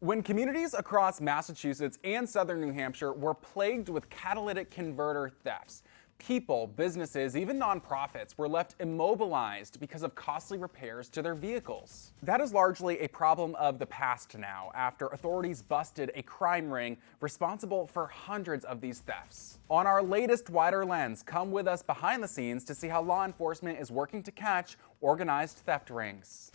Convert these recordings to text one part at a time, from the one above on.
When communities across Massachusetts and southern New Hampshire were plagued with catalytic converter thefts, people, businesses, even nonprofits were left immobilized because of costly repairs to their vehicles. That is largely a problem of the past now, after authorities busted a crime ring responsible for hundreds of these thefts. On our latest Wider Lens, come with us behind the scenes to see how law enforcement is working to catch organized theft rings.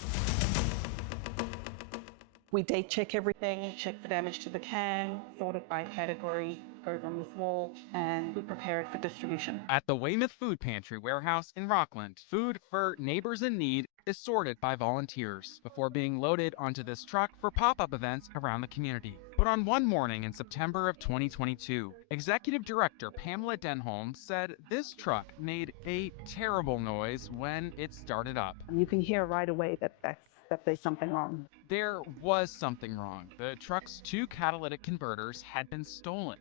We date check everything, check for damage to the can, sort it by category, goes on this wall, and we prepare it for distribution. At the Wayth Food Pantry warehouse in Rockland, food for neighbors in need is sorted by volunteers before being loaded onto this truck for pop-up events around the community. But on one morning in September of 2022, Executive Director Pamela Denholm said this truck made a terrible noise when it started up. You can hear right away that there's something wrong. There was something wrong. The truck's two catalytic converters had been stolen,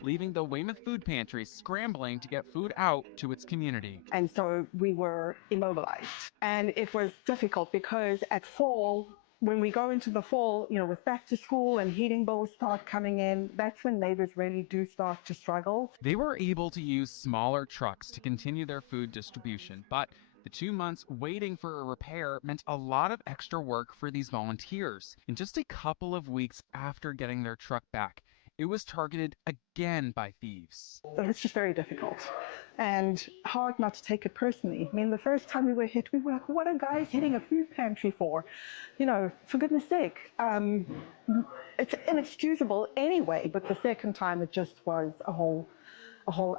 leaving the Weymouth Food Pantry scrambling to get food out to its community. And so we were immobilized. And it was difficult because at fall, when we go into the fall, with back to school and heating bills start coming in, that's when neighbors really do start to struggle. They were able to use smaller trucks to continue their food distribution, but the 2 months waiting for a repair meant a lot of extra work for these volunteers. In just a couple of weeks after getting their truck back, it was targeted again by thieves. So it's just very difficult and hard not to take it personally. I mean, the first time we were hit, we were like, what are guys hitting a food pantry for? For goodness sake. It's inexcusable anyway, but the second time it just was a whole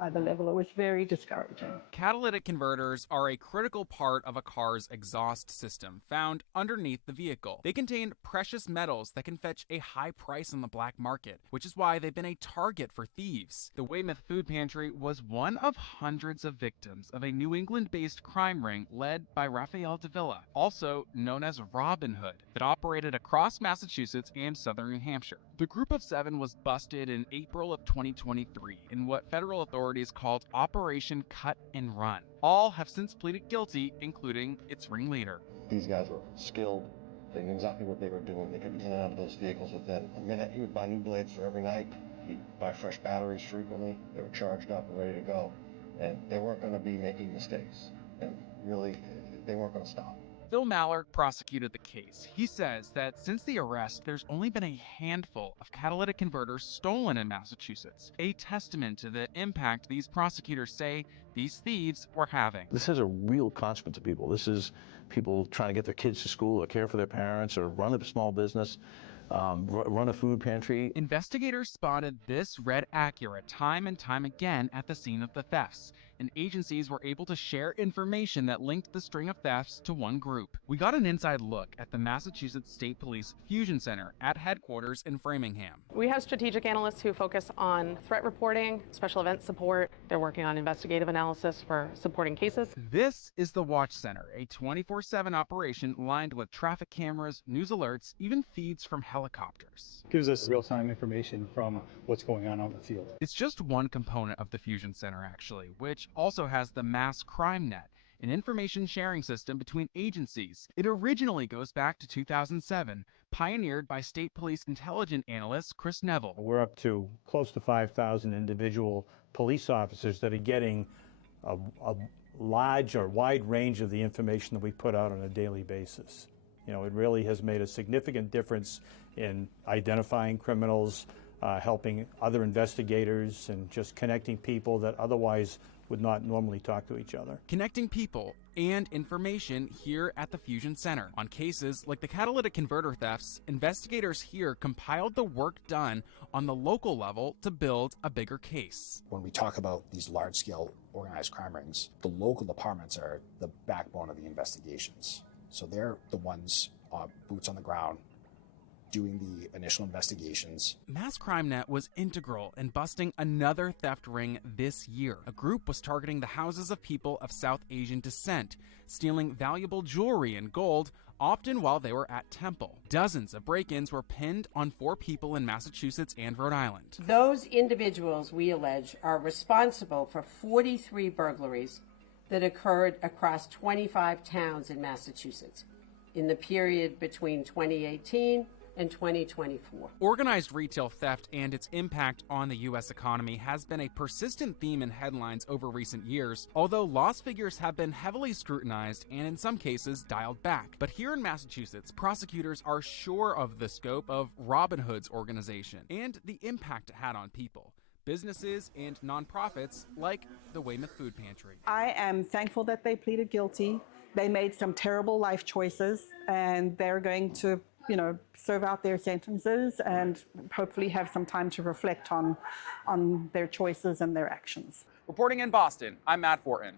other level. It was very discouraging. Catalytic converters are a critical part of a car's exhaust system found underneath the vehicle. They contain precious metals that can fetch a high price on the black market, which is why they've been a target for thieves. The Weymouth Food Pantry was one of hundreds of victims of a New England-based crime ring led by Raphael Davila, also known as Robin Hood, that operated across Massachusetts and southern New Hampshire. The group of 7 was busted in April of 2023 in what federal authorities called Operation Cut and Run. All have since pleaded guilty, including its ringleader. These guys were skilled. They knew exactly what they were doing. They could be in and out of those vehicles within a minute. He would buy new blades for every night. He'd buy fresh batteries frequently. They were charged up and ready to go. And they weren't going to be making mistakes. And really, they weren't going to stop. Phil Mallard prosecuted the case. He says that since the arrest, there's only been a handful of catalytic converters stolen in Massachusetts, a testament to the impact these prosecutors say these thieves were having. This has a real consequence to people. This is people trying to get their kids to school or care for their parents or run a small business. Run a food pantry. Investigators spotted this red Acura time and time again at the scene of the thefts, and agencies were able to share information that linked the string of thefts to one group. We got an inside look at the Massachusetts State Police Fusion Center at headquarters in Framingham. We have strategic analysts who focus on threat reporting, special event support. They're working on investigative analysis for supporting cases. This is the Watch Center, a 24/7 operation lined with traffic cameras, news alerts, even feeds from helicopters. Gives us real-time information from what's going on the field. It's just one component of the Fusion Center, actually, which also has the Mass Crime Net, an information sharing system between agencies. It originally goes back to 2007, pioneered by State Police intelligence analyst Chris Neville. We're up to close to 5,000 individual police officers that are getting a large or wide range of the information that we put out on a daily basis. It really has made a significant difference in identifying criminals, helping other investigators, and just connecting people that otherwise would not normally talk to each other. Connecting people and information here at the Fusion Center. On cases like the catalytic converter thefts, investigators here compiled the work done on the local level to build a bigger case. When we talk about these large-scale organized crime rings, the local departments are the backbone of the investigations. So they're the ones, boots on the ground, doing the initial investigations. Mass Crime Net was integral in busting another theft ring this year. A group was targeting the houses of people of South Asian descent, stealing valuable jewelry and gold, often while they were at temple. Dozens of break-ins were pinned on 4 people in Massachusetts and Rhode Island. Those individuals, we allege, are responsible for 43 burglaries that occurred across 25 towns in Massachusetts in the period between 2018 in 2024. Organized retail theft and its impact on the U.S. economy has been a persistent theme in headlines over recent years, although loss figures have been heavily scrutinized and in some cases dialed back. But here in Massachusetts, prosecutors are sure of the scope of Robin Hood's organization and the impact it had on people, businesses, and nonprofits like the Wayth Food Pantry. I am thankful that they pleaded guilty. They made some terrible life choices, and they're going to, serve out their sentences and hopefully have some time to reflect on their choices and their actions. Reporting in Boston, I'm Matt Fortin.